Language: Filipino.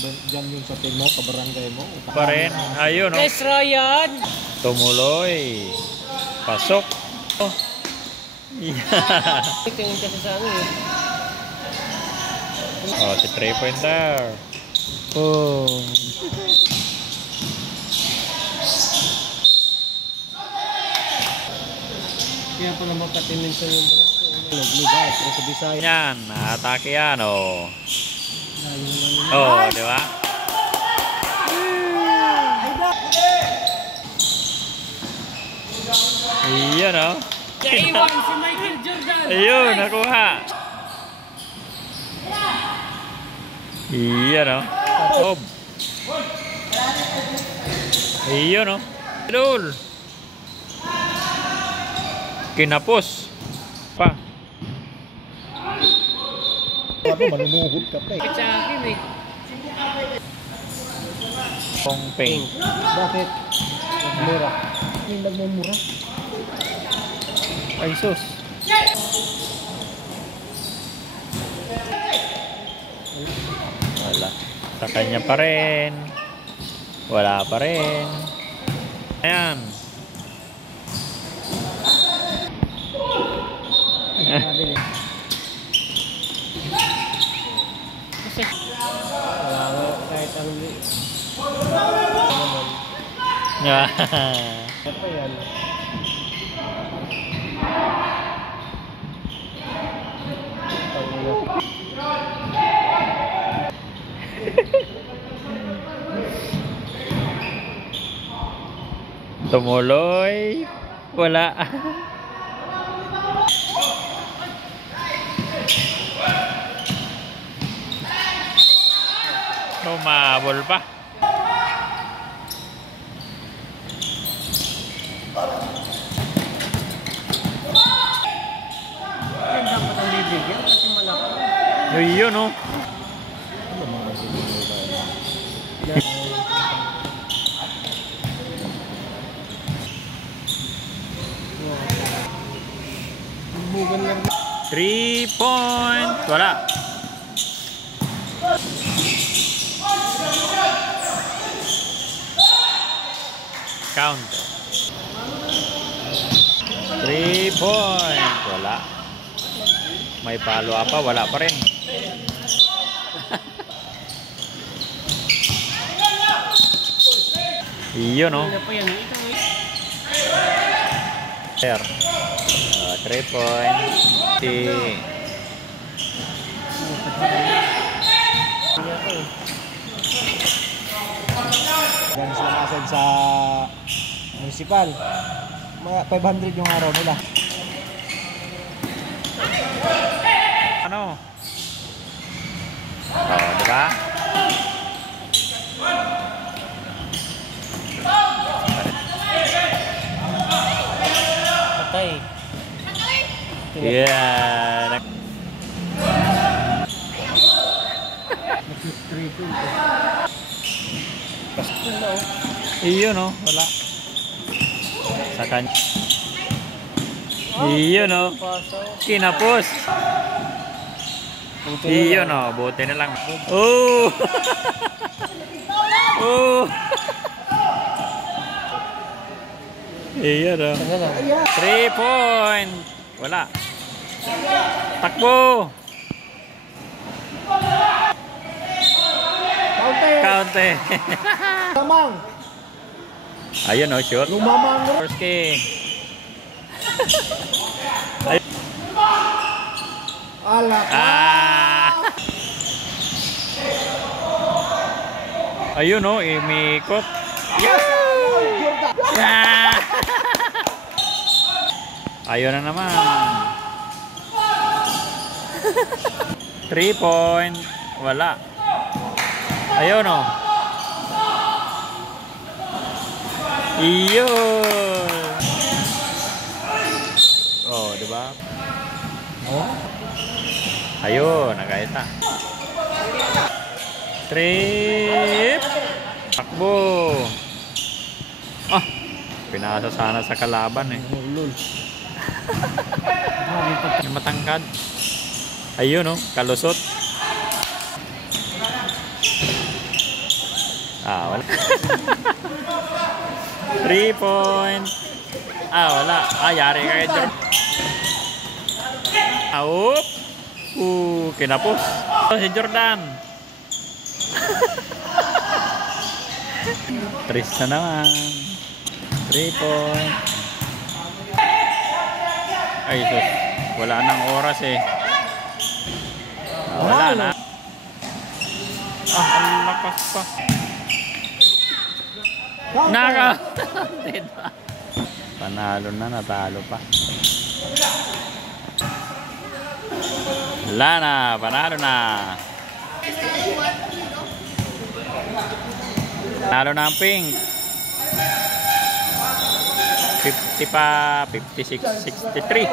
Diyan yung sa team mo, kabarangay mo. Pa rin. Ayun, no? Yes, Ryan! Tumuloy. Pasok. Oh. Yeah. Tingin kasi sa ano eh. Oh, si 3-pointer. Oh. Kaya pala makatimin sa yung balas ko. Nag-ligat. Sa Bisaya. Yan. Atake yan, oh. Oh, di ba? Iyan, oh. Naiwan si Michael Jordan! Ayun, nakuha. Iyan, oh. Top. Iyan, oh. Idol. Kinapos. Pa. Ano, manunuhod ka pa eh. Sa akin eh. Pongpeng. Bakit? Nagmura. Yung nagmumura. Ay, sus. Wala. Sa kanya pa rin. Wala pa rin. Ayan. Kasi wala nga kahit ang ano pa yan. Tumuloy. Wala. Tumabol pa. Yan dapat ang bibigyan kasi malaki. Yun, oh. Bugan lang. 3-point. Wala. Count. 3-point. Wala. May palo pa. Wala pa rin. Iyon, no? Ano pa yan? Ito Sir. 3-point. Yan sila masad sa municipal. Mga 500 yung araw nila. Ano? Oh, diba? patay. Yeah. Iyon, no? Wala. Sa kanya. Iyon, no? Kinapos. Iyon, no? Buti na lang. Oh! Oh! Iyon, no? 3-point. Wala. Takbo. Kaunti. Tamang. Ayun, oh, shoot. Lumamang. First key. Ala. Ayun, oh, imikot. Ayun na naman. 3-point. Wala. Ayun, oh. Iyon. Oh, diba? Oh. Ayun, nakaita. Trip. Takbo. Ah, pinasa sana sa kalaban eh. Yung matangkad. Ayun, oh, kalusot. Wala. 3 point. Wala. Yari kay Jordan. Oop. Kinapos. Si Jordan. Tris na naman. 3 point. Ay, sus. Wala nang oras eh. Wala na. Ang lakas pa. Naka. Panalo na, natalo pa. Wala na, panalo na. Panalo na ang pink. 50 pa, 56-63.